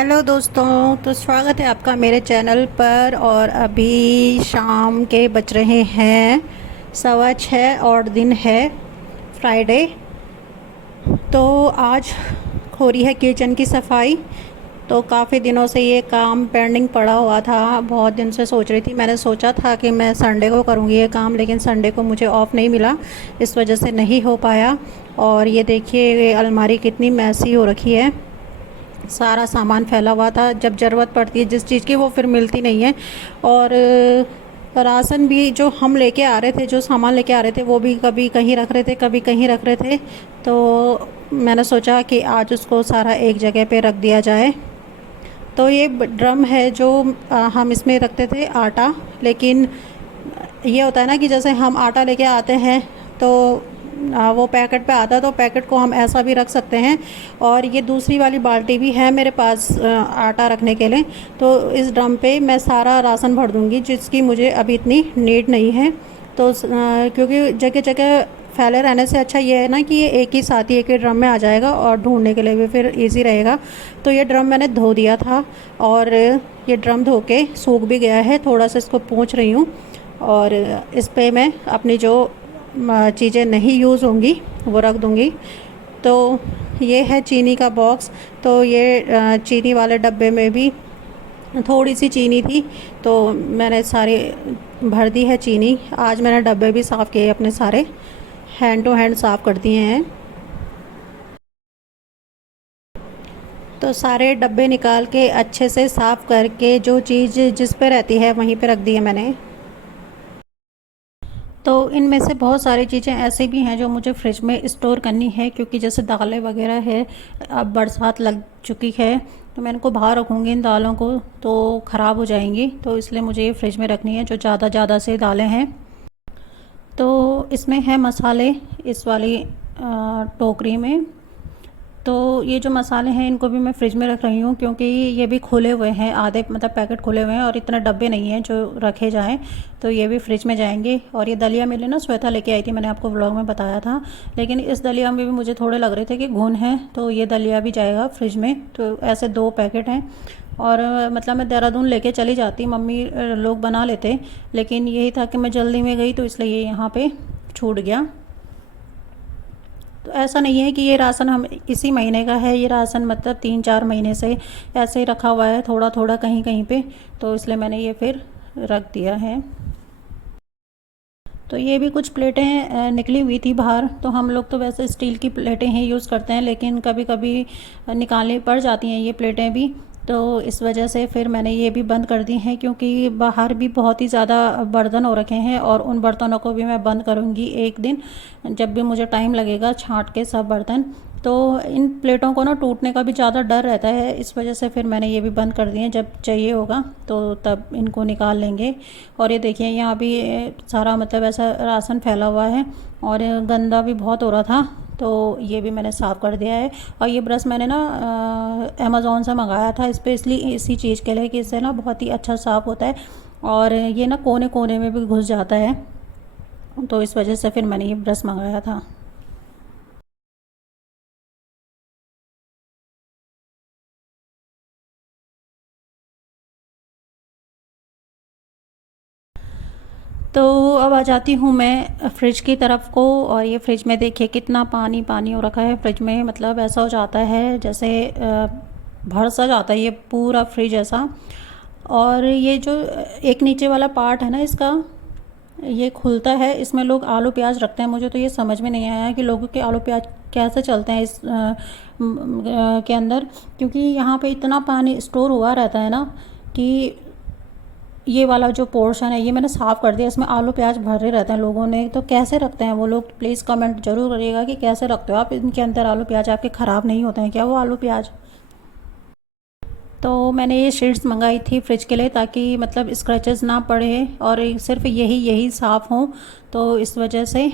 Hello दोस्तों, तो स्वागत है आपका मेरे चैनल पर। और अभी शाम के बज रहे हैं 6:15 और दिन है फ्राइडे। तो आज हो रही है किचन की सफाई। तो काफ़ी दिनों से ये काम पेंडिंग पड़ा हुआ था, बहुत दिन से सोच रही थी। मैंने सोचा था कि मैं संडे को करूँगी ये काम, लेकिन संडे को मुझे ऑफ़ नहीं मिला, इस वजह से नहीं हो पाया। और ये देखिए, ये अलमारी कितनी मैसी हो रखी है, सारा सामान फैला हुआ था। जब ज़रूरत पड़ती है जिस चीज़ की, वो फिर मिलती नहीं है। और राशन भी जो हम लेके आ रहे थे, जो सामान लेके आ रहे थे, वो भी कभी कहीं रख रहे थे, कभी कहीं रख रहे थे। तो मैंने सोचा कि आज उसको सारा एक जगह पे रख दिया जाए। तो ये ड्रम है जो हम इसमें रखते थे आटा। लेकिन ये होता है ना कि जैसे हम आटा लेके आते हैं तो वो पैकेट पे आता है, तो पैकेट को हम ऐसा भी रख सकते हैं। और ये दूसरी वाली बाल्टी भी है मेरे पास आटा रखने के लिए। तो इस ड्रम पे मैं सारा राशन भर दूंगी, जिसकी मुझे अभी इतनी नीड नहीं है। तो क्योंकि जगह जगह फैले रहने से अच्छा ये है ना कि ये एक ही साथ ही एक ही ड्रम में आ जाएगा, और ढूंढने के लिए भी फिर इजी रहेगा। तो ये ड्रम मैंने धो दिया था, और ये ड्रम धो के सूख भी गया है। थोड़ा सा इसको पोंछ रही हूँ, और इस पे मैं अपनी जो चीज़ें नहीं यूज़ होंगी वो रख दूँगी। तो ये है चीनी का बॉक्स। तो ये चीनी वाले डब्बे में भी थोड़ी सी चीनी थी, तो मैंने सारी भर दी है चीनी। आज मैंने डब्बे भी साफ़ किए अपने सारे, हैंड टू हैंड साफ़ कर दिए हैं। तो सारे डब्बे निकाल के अच्छे से साफ़ करके, जो चीज़ जिस पे रहती है वहीं पे रख दी है मैंने। तो इनमें से बहुत सारी चीज़ें ऐसी भी हैं जो मुझे फ्रिज में स्टोर करनी है, क्योंकि जैसे दालें वगैरह है, अब बरसात लग चुकी है, तो मैं इनको बाहर रखूँगी इन दालों को तो ख़राब हो जाएंगी। तो इसलिए मुझे ये फ्रिज में रखनी है, जो ज़्यादा से दालें हैं। तो इसमें है मसाले, इस वाली टोकरी में। तो ये जो मसाले हैं इनको भी मैं फ्रिज में रख रही हूँ, क्योंकि ये भी खुले हुए हैं, आधे मतलब पैकेट खुले हुए हैं, और इतने डब्बे नहीं हैं जो रखे जाएं। तो ये भी फ्रिज में जाएंगे। और ये दलिया मेरे ना श्वेता लेके आई थी, मैंने आपको व्लॉग में बताया था। लेकिन इस दलिया में भी मुझे थोड़े लग रहे थे कि घुन है, तो ये दलिया भी जाएगा फ्रिज में। तो ऐसे 2 पैकेट हैं। और मतलब मैं देहरादून लेके चली जाती, मम्मी लोग बना लेते, लेकिन यही था कि मैं जल्दी में गई, तो इसलिए ये यहाँ पर छूट गया। तो ऐसा नहीं है कि ये राशन हम इसी महीने का है, ये राशन मतलब 3-4 महीने से ऐसे ही रखा हुआ है, थोड़ा थोड़ा कहीं कहीं पे। तो इसलिए मैंने ये फिर रख दिया है। तो ये भी कुछ प्लेटें निकली हुई थी बाहर। तो हम लोग तो वैसे स्टील की प्लेटें ही यूज़ करते हैं, लेकिन कभी कभी निकालनी पड़ जाती हैं ये प्लेटें भी। तो इस वजह से फिर मैंने ये भी बंद कर दी हैं, क्योंकि बाहर भी बहुत ही ज़्यादा बर्तन हो रखे हैं, और उन बर्तनों को भी मैं बंद करूँगी एक दिन, जब भी मुझे टाइम लगेगा छांट के सब बर्तन। तो इन प्लेटों को ना टूटने का भी ज़्यादा डर रहता है, इस वजह से फिर मैंने ये भी बंद कर दिए। जब चाहिए होगा तो तब इनको निकाल लेंगे। और ये देखिए, यहाँ भी सारा मतलब ऐसा राशन फैला हुआ है, और गंदा भी बहुत हो रहा था, तो ये भी मैंने साफ़ कर दिया है। और ये ब्रश मैंने ना अमेज़ोन से मंगाया था स्पेशली इसी चीज़ के लिए, कि इससे ना बहुत ही अच्छा साफ़ होता है, और ये ना कोने कोने में भी घुस जाता है। तो इस वजह से फिर मैंने ये ब्रश मंगाया था। तो अब आ जाती हूँ मैं फ्रिज की तरफ को। और ये फ्रिज में देखिए कितना पानी पानी हो रखा है फ्रिज में, मतलब ऐसा हो जाता है जैसे भर सा जाता है ये पूरा फ्रिज ऐसा। और ये जो एक नीचे वाला पार्ट है ना इसका, ये खुलता है, इसमें लोग आलू प्याज रखते हैं। मुझे तो ये समझ में नहीं आया कि लोगों के आलू प्याज कैसे चलते हैं इस के अंदर, क्योंकि यहाँ पे इतना पानी स्टोर हुआ रहता है ना कि ये वाला जो पोर्शन है ये मैंने साफ़ कर दिया, इसमें आलू प्याज भरे रहते हैं लोगों ने। तो कैसे रखते हैं वो लोग, प्लीज़ कमेंट जरूर करिएगा कि कैसे रखते हो आप इनके अंदर आलू प्याज। आपके ख़राब नहीं होते हैं क्या वो आलू प्याज? तो मैंने ये शीट्स मंगाई थी फ्रिज के लिए, ताकि मतलब स्क्रैचेस ना पड़े, और सिर्फ यही यही साफ़ हों, तो इस वजह से।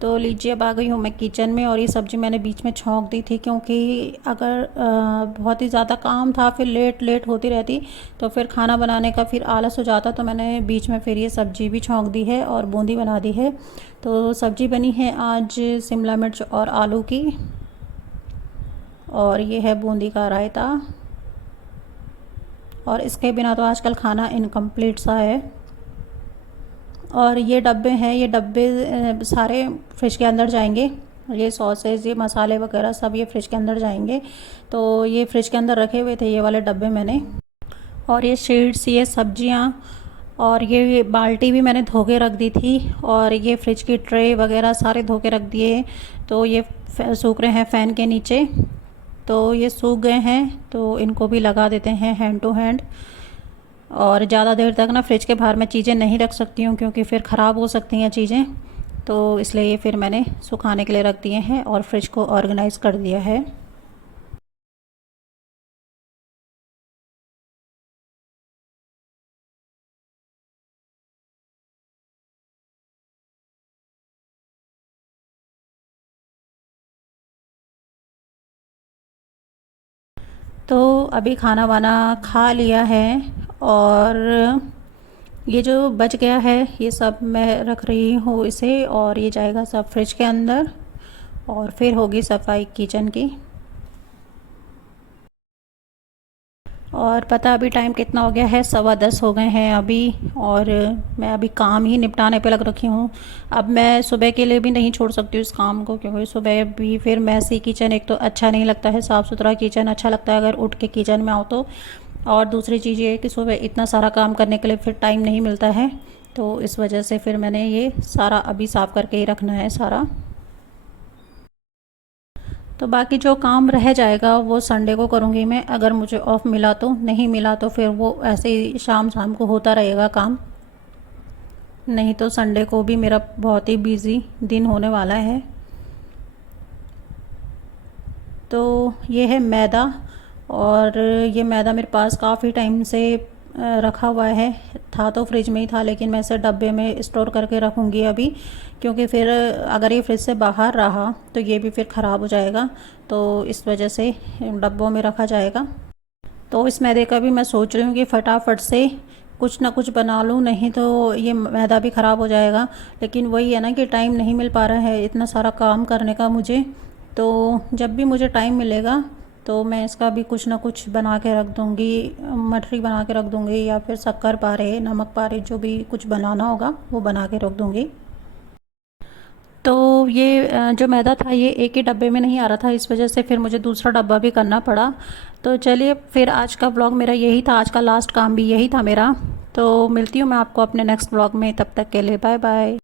तो लीजिए, अब आ गई हूँ मैं किचन में। और ये सब्ज़ी मैंने बीच में छौंक दी थी, क्योंकि अगर बहुत ही ज़्यादा काम था, फिर लेट लेट होती रहती, तो फिर खाना बनाने का फिर आलस हो जाता। तो मैंने बीच में फिर ये सब्ज़ी भी छौंक दी है और बूंदी बना दी है। तो सब्ज़ी बनी है आज शिमला मिर्च और आलू की, और ये है बूंदी का रायता। और इसके बिना तो आजकल खाना इनकम्प्लीट सा है। और ये डब्बे हैं, ये डब्बे सारे फ्रिज के अंदर जाएंगे। ये सॉसेज, ये मसाले वगैरह सब ये फ्रिज के अंदर जाएंगे। तो ये फ्रिज के अंदर रखे हुए थे ये वाले डब्बे मैंने। और ये शीट्स, ये सब्जियां और ये बाल्टी भी मैंने धो के रख दी थी। और ये फ्रिज की ट्रे वगैरह सारे धो के रख दिए। तो ये सूख रहे हैं फ़ैन के नीचे। तो ये सूख गए हैं, तो इनको भी लगा देते हैं हैंड टू हैंड। और ज़्यादा देर तक ना फ्रिज के बाहर मैं चीज़ें नहीं रख सकती हूँ, क्योंकि फिर ख़राब हो सकती हैं चीज़ें। तो इसलिए ये फिर मैंने सुखाने के लिए रख दिए हैं और फ्रिज को ऑर्गेनाइज़ कर दिया है। तो अभी खाना वाना खा लिया है। और ये जो बच गया है ये सब मैं रख रही हूँ इसे, और ये जाएगा सब फ्रिज के अंदर। और फिर होगी सफाई किचन की। और पता अभी टाइम कितना हो गया है, 10:15 हो गए हैं अभी। और मैं अभी काम ही निपटाने पे लग रखी हूँ। अब मैं सुबह के लिए भी नहीं छोड़ सकती हूँ इस काम को, क्योंकि सुबह भी फिर मैसी किचन एक तो अच्छा नहीं लगता है। साफ़ सुथरा किचन अच्छा लगता है अगर उठ के किचन में आओ तो। और दूसरी चीज़ ये है कि सुबह इतना सारा काम करने के लिए फिर टाइम नहीं मिलता है। तो इस वजह से फिर मैंने ये सारा अभी साफ़ करके ही रखना है सारा। तो बाकी जो काम रह जाएगा वो संडे को करूँगी मैं, अगर मुझे ऑफ मिला तो। नहीं मिला तो फिर वो ऐसे ही शाम शाम को होता रहेगा काम। नहीं तो संडे को भी मेरा बहुत ही बिज़ी दिन होने वाला है। तो ये है मैदा। और ये मैदा मेरे पास काफ़ी टाइम से रखा हुआ है। था तो फ्रिज में ही था, लेकिन मैं इसे डब्बे में स्टोर करके रखूँगी अभी, क्योंकि फिर अगर ये फ्रिज से बाहर रहा तो ये भी फिर ख़राब हो जाएगा। तो इस वजह से डब्बों में रखा जाएगा। तो इस मैदे का भी मैं सोच रही हूँ कि फटाफट से कुछ ना कुछ बना लूँ, नहीं तो ये मैदा भी ख़राब हो जाएगा। लेकिन वही है ना कि टाइम नहीं मिल पा रहा है इतना सारा काम करने का मुझे। तो जब भी मुझे टाइम मिलेगा तो मैं इसका भी कुछ ना कुछ बना के रख दूँगी। मठरी बना के रख दूँगी, या फिर शक्कर पारे, नमक पारे, जो भी कुछ बनाना होगा वो बना के रख दूँगी। तो ये जो मैदा था ये एक ही डब्बे में नहीं आ रहा था, इस वजह से फिर मुझे दूसरा डब्बा भी करना पड़ा। तो चलिए फिर आज का व्लॉग मेरा यही था, आज का लास्ट काम भी यही था मेरा। तो मिलती हूँ मैं आपको अपने नेक्स्ट व्लॉग में, तब तक के लिए बाय बाय।